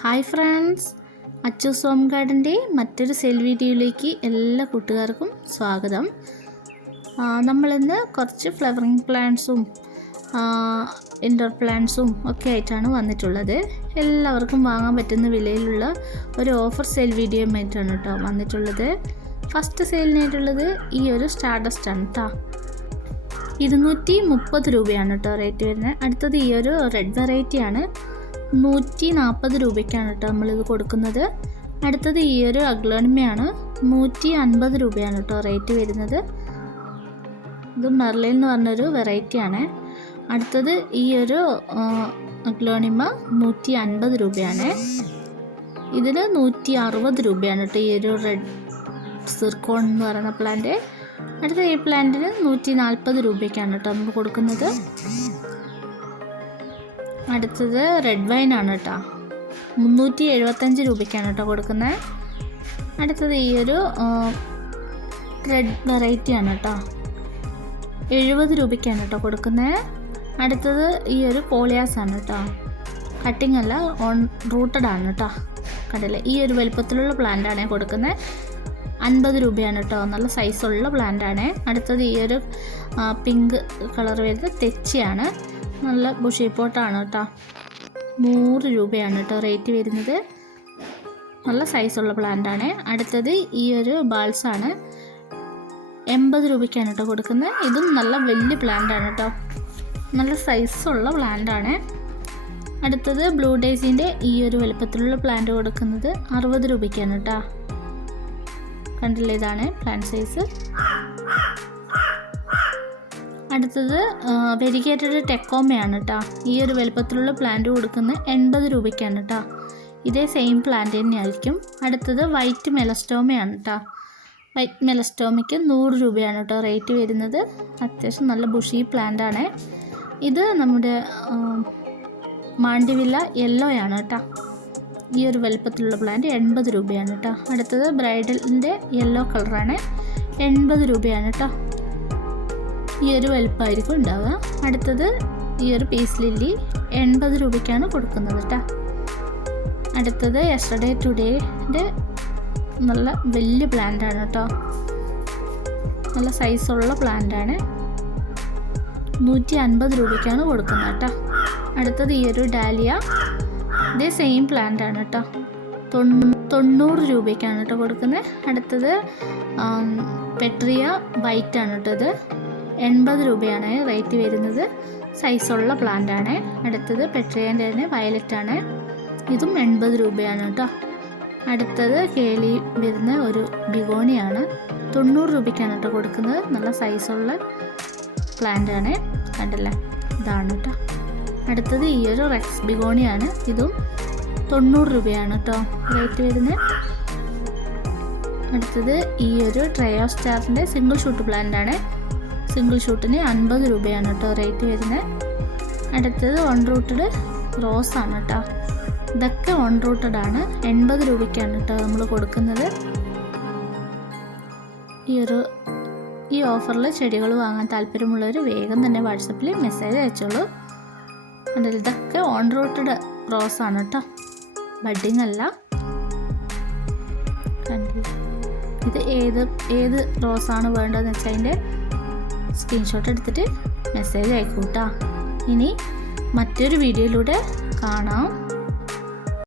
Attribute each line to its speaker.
Speaker 1: Hi friends Achu സോം ഗാർഡന്റെ മറ്റൊരു സെൽ വീഡിയോയിലേക്ക് എല്ലാ കൂട്ടുകാർക്കും സ്വാഗതം. നമ്മളിന്ന് കുറച്ച് ഫ്ലവറിങ് പ്ലാന്റ്സും ഇൻഡോർ പ്ലാന്റ്സും ഒക്കെ ആയിട്ടാണ് വന്നിട്ടുള്ളത്. എല്ലാവർക്കും വാങ്ങാൻ പറ്റുന്ന വിലയിലുള്ള ഒരു ഓഫർ സെയിൽ വീഡിയോയുമായിട്ടാണ് കേട്ടോ വന്നിട്ടുള്ളത്. ഫസ്റ്റ് സെയിലിനായിട്ടുള്ളത് ഈ ഒരു സ്റ്റാർഡസ്റ്റ് ആണ് കേട്ടോ ഇരുന്നൂറ്റി മുപ്പത് രൂപയാണ് കേട്ടോ റേറ്റ് വരുന്നത്. അടുത്തത് ഈ ഒരു റെഡ് വെറൈറ്റി ആണ്. നൂറ്റി നാൽപ്പത് രൂപയ്ക്കാണ് കേട്ടോ നമ്മളിത് കൊടുക്കുന്നത്. അടുത്തത് ഈ ഒരു അഗ്ലോണിമയാണ്. നൂറ്റി അൻപത് രൂപയാണ് കേട്ടോ റേറ്റ് വരുന്നത്. ഇത് മെർലിൻ എന്ന് പറഞ്ഞൊരു വെറൈറ്റിയാണ്. അടുത്തത് ഈ ഒരു അഗ്ലോണിമ നൂറ്റി അൻപത് രൂപയാണ്. ഇതിൽ നൂറ്റി അറുപത് രൂപയാണ് കേട്ടോ ഈ ഒരു റെഡ് സിർക്കോൺ എന്ന് പറയുന്ന പ്ലാന്റ്. അടുത്ത ഈ പ്ലാന്റിന് നൂറ്റി നാൽപ്പത് രൂപയ്ക്കാണ് കേട്ടോ നമ്മൾ കൊടുക്കുന്നത്. അടുത്തത് റെഡ് വൈൻ ആണ് കേട്ടോ മുന്നൂറ്റി എഴുപത്തഞ്ച് രൂപയ്ക്കാണ് കേട്ടോ കൊടുക്കുന്നത് അടുത്തത് ഈ ഒരു റെഡ് വെറൈറ്റി ആണ് കേട്ടോ എഴുപത് രൂപയ്ക്കാണ് കേട്ടോ കൊടുക്കുന്നത് അടുത്തത് ഈ ഒരു പോളിയാസ് ആണ് കേട്ടോ കട്ടിംഗ് അല്ല ഓൺ റൂട്ടഡ് ആണ് കേട്ടോ കണ്ടില്ലേ ഈ ഒരു വലുപ്പത്തിലുള്ള പ്ലാന്റ് ആണ് കൊടുക്കുന്നത് അൻപത് രൂപയാണ് കേട്ടോ നല്ല സൈസുള്ള പ്ലാന്റ് ആണ്. അടുത്തത് ഈ ഒരു പിങ്ക് കളർ വരുന്നത് തെച്ചിയാണ്. നല്ല ബുഷി പോട്ടാണ് കേട്ടോ നൂറ് രൂപയാണ് കേട്ടോ റേറ്റ് വരുന്നത്. നല്ല സൈസുള്ള ആണ് അടുത്തത് ഈ ഒരു ആണ് എൺപത് രൂപയ്ക്കാണ് കേട്ടോ കൊടുക്കുന്നത്. ഇതും നല്ല വലിയ ആണ് കേട്ടോ. നല്ല സൈസുള്ള ആണ് അടുത്തത് ബ്ലൂ ഡേസിന്റെ ഈ ഒരു വലുപ്പത്തിലുള്ള പ്ലാന്റ് കൊടുക്കുന്നത് അറുപത് രൂപയ്ക്കാണ് കേട്ടോ. കണ്ടില്ലേ ഇതാണ് പ്ലാന്റ് സൈസ്. അടുത്തത് വെരിഗേറ്റഡ് ടെക്കോമയാണ് കേട്ടോ ഈ ഒരു വലുപ്പത്തിലുള്ള പ്ലാന്റ് കൊടുക്കുന്നത് എൺപത് രൂപയ്ക്കാണ് കേട്ടോ ഇതേ സെയിം പ്ലാന്റ് തന്നെയായിരിക്കും. അടുത്തത് വൈറ്റ് മെലസ്റ്റോമയാണ് കേട്ടോ വൈറ്റ് മെലസ്റ്റോമയ്ക്ക് നൂറ് രൂപയാണ് കേട്ടോ റേറ്റ് വരുന്നത്. അത്യാവശ്യം നല്ല ബുഷി പ്ലാന്റ് ആണ്. ഇത് നമ്മുടെ മാണ്ടിവില്ല യെല്ലോ ആണ് കേട്ടോ ഈ ഒരു വലുപ്പത്തിലുള്ള പ്ലാന്റ് എൺപത് രൂപയാണ് കേട്ടോ അടുത്തത് ബ്രൈഡലിന്റെ യെല്ലോ കളറാണ് എൺപത് രൂപയാണ് കേട്ടോ ഈ ഒരു വലുപ്പമായിരിക്കും ഉണ്ടാവുക. അടുത്തത് ഈ ഒരു പീസ് ലില്ലി എൺപത് രൂപയ്ക്കാണ് കൊടുക്കുന്നത് കേട്ടോ അടുത്തത് യെസ്റ്റർഡേ ടുഡേന്റെ നല്ല വലിയ പ്ലാന്റാണ് കേട്ടോ നല്ല സൈസുള്ള പ്ലാന്റാണ് നൂറ്റി അൻപത് രൂപയ്ക്കാണ് കൊടുക്കുന്നത് കേട്ടോ അടുത്തത് ഈ ഒരു ഡാലിയ ഇതേ സെയിം പ്ലാന്റ് ആണ് കേട്ടോ തൊണ്ണൂ തൊണ്ണൂറ് രൂപയ്ക്കാണ് കേട്ടോ കൊടുക്കുന്നത്. അടുത്തത് പെട്രിയ വൈറ്റ് ആണ് കേട്ടോ ഇത്. എൺപത് രൂപയാണ് റേറ്റ് വരുന്നത്. സൈസുള്ള പ്ലാന്റ് ആണ്. അടുത്തത് പെട്രിയന്റെ തന്നെ വയലറ്റ് ആണ് ഇതും എൺപത് രൂപയാണ് കേട്ടോ. അടുത്തത് കേളി വരുന്ന ഒരു ബിഗോണിയാണ്. തൊണ്ണൂറ് രൂപയ്ക്കാണ് കേട്ടോ കൊടുക്കുന്നത്. നല്ല സൈസുള്ള പ്ലാന്റ് ആണ്. കണ്ടല്ലേ? ഇതാണ് കേട്ടോ. അടുത്തത് ഈ ഒരു റെക്സ് ബിഗോണിയാണ്. ഇതും തൊണ്ണൂറ് രൂപയാണ് കേട്ടോ റേറ്റ് വരുന്നത്. അടുത്തത് ഈ ഒരു ട്രയോ സ്റ്റാറിന്റെ സിംഗിൾ ഷൂട്ട് പ്ലാന്റ് ആണ്. സിംഗിൾ ഷൂട്ടിന് അൻപത് രൂപയാണ് കേട്ടോ റേറ്റ് വരുന്നത്. അടുത്തത് ഓൺ റൂട്ടഡ് റോസ് ആണ് കേട്ടോ. ഇതൊക്കെ ഓൺ റൂട്ടഡ് ആണ്. എൺപത് രൂപയ്ക്കാണ് കേട്ടോ നമ്മൾ കൊടുക്കുന്നത്. ഈ ഒരു ഈ ഓഫറിൽ ചെടികൾ വാങ്ങാൻ താല്പര്യമുള്ളവർ വേഗം തന്നെ വാട്സപ്പിൽ മെസ്സേജ് അയച്ചോളൂ. കണ്ടില്ലേ? ഇതൊക്കെ ഓൺ റൂട്ടഡ് റോസ് ആണ് കേട്ടോ. ബഡിങ് അല്ല. ഇത് ഏത് ഏത് റോസാണ് വേണ്ടതെന്ന് വെച്ചാൽ അതിന്റെ സ്ക്രീൻഷോട്ട് എടുത്തിട്ട് മെസ്സേജ് അയക്കൂട്ടാ. ഇനി മറ്റൊരു വീഡിയോയിലൂടെ കാണാം.